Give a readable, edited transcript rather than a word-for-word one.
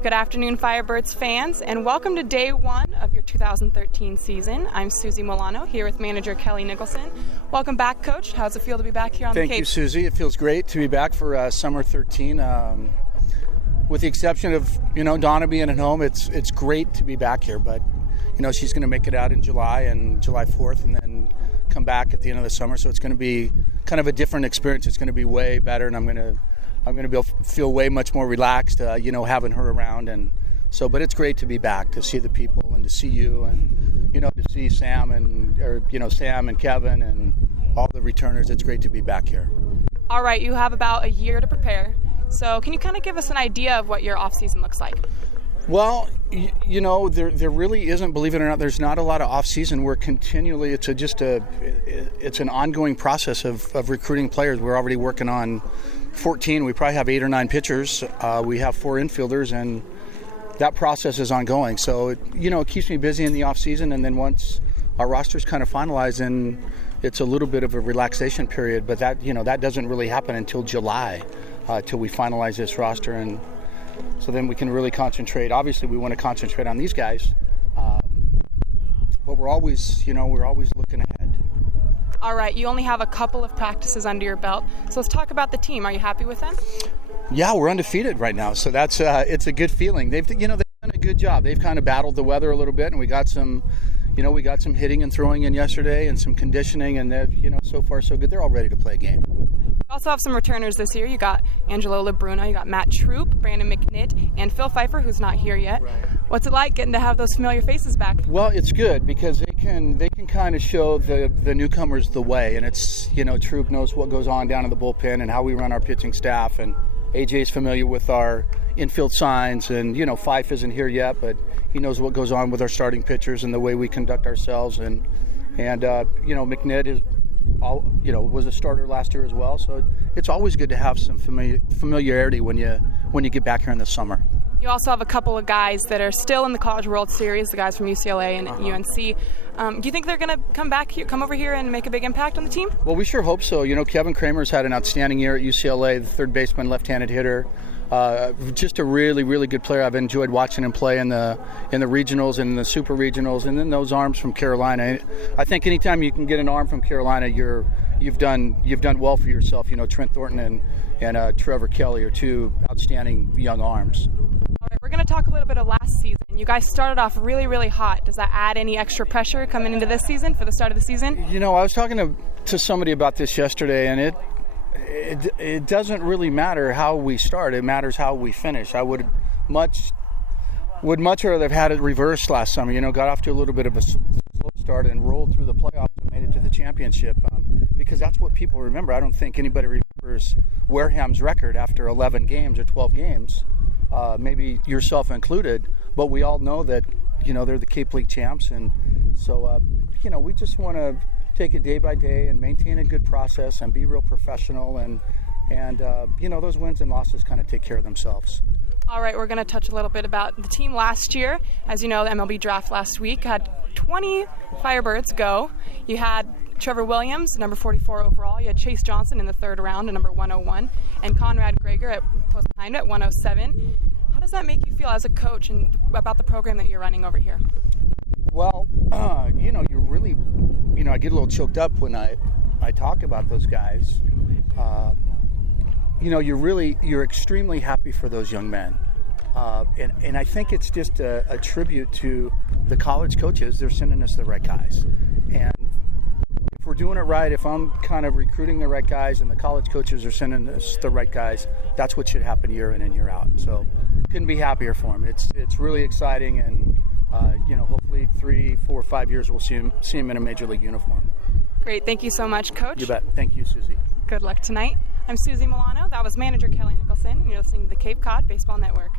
Good afternoon, Firebirds fans, and welcome to day one of your 2013 season. I'm Suzi Mellano, here with manager Kelly Nicholson. Welcome back, Coach. How's it feel to be back here on the Cape? Thank you, Suzi. It feels great to be back for summer 13. With the exception of, Donna being at home, it's great to be back here. But, she's going to make it out in July and July 4th and then come back at the end of the summer. So it's going to be kind of a different experience. It's going to be way better, and I'm going to feel way much more relaxed, having her around. And so, but it's great to be back, to see the people and to see you and, to see Sam and Kevin and all the returners. It's great to be back here. All right, you have about a year to prepare. So can you kind of give us an idea of what your off-season looks like? Well, there really isn't, believe it or not, there's not a lot of off-season. We're continually, it's an ongoing process of recruiting players. We're already working on 14. We probably have 8 or 9 pitchers. We have 4 infielders, and that process is ongoing. So, it keeps me busy in the off-season, and then once our roster's kind of finalized, and it's a little bit of a relaxation period, but that doesn't really happen until July, till we finalize this roster, and so then we can really concentrate. Obviously, we want to concentrate on these guys, but we're always looking ahead. All right, you only have a couple of practices under your belt, so let's talk about the team. Are you happy with them? Yeah, we're undefeated right now, so that's it's a good feeling. They've done a good job. They've kind of battled the weather a little bit, and we got some hitting and throwing in yesterday, and some conditioning, and so far so good. They're all ready to play a game. You also have some returners this year. You got Angelo LeBruno, you got Matt Troop, Brandon McNitt, and Phil Pfeiffer, who's not here yet. Right. What's it like getting to have those familiar faces back? Well, it's good because they can kind of show the newcomers the way, and it's Troop knows what goes on down in the bullpen and how we run our pitching staff, and AJ's familiar with our infield signs, and Fife isn't here yet, but he knows what goes on with our starting pitchers and the way we conduct ourselves, and McNitt is was a starter last year as well, so it's always good to have some familiarity when you get back here in the summer. You also have a couple of guys that are still in the College World Series, the guys from UCLA and UNC. Do you think they're going to come over here and make a big impact on the team? Well, we sure hope so. Kevin Kramer's had an outstanding year at UCLA, the third baseman, left-handed hitter. Just a really, really good player. I've enjoyed watching him play in the regionals and the super regionals, and then those arms from Carolina. I think anytime you can get an arm from Carolina, you've done well for yourself. Trent Thornton and Trevor Kelly are 2 outstanding young arms. All right, we're going to talk a little bit of last season. You guys started off really, really hot. Does that add any extra pressure coming into this season for the start of the season? I was talking to somebody about this yesterday, and it doesn't really matter how we start. It matters how we finish. I would much rather have had it reversed last summer. Got off to a little bit of a slow start and rolled through the playoffs and made it to the championship, because that's what people remember. I don't think anybody remembers Wareham's record after 11 games or 12 games, maybe yourself included. But we all know that they're the Cape League champs, and so we just want to take it day by day and maintain a good process and be real professional, and those wins and losses kind of take care of themselves. All right, we're going to touch a little bit about the team last year. As you know, the MLB draft last week had 20 Firebirds go. You had Trevor Williams, number 44 overall. You had Chase Johnson in the 3rd round at number 101, and Conrad Greger close behind at 107. How does that make you feel as a coach and about the program that you're running over here? Well, you're really, I get a little choked up when I talk about those guys. You're extremely happy for those young men. And I think it's just a tribute to the college coaches. They're sending us the right guys. And if we're doing it right, if I'm kind of recruiting the right guys and the college coaches are sending us the right guys, that's what should happen year in and year out. So couldn't be happier for them. It's really exciting, and hopefully 3, 4, 5 years we'll see him in a major league uniform. Great. Thank you so much, Coach. You bet. Thank you, Suzi. Good luck tonight. I'm Suzi Mellano. That was manager Kelly Nicholson. You're listening to the Cape Cod Baseball Network.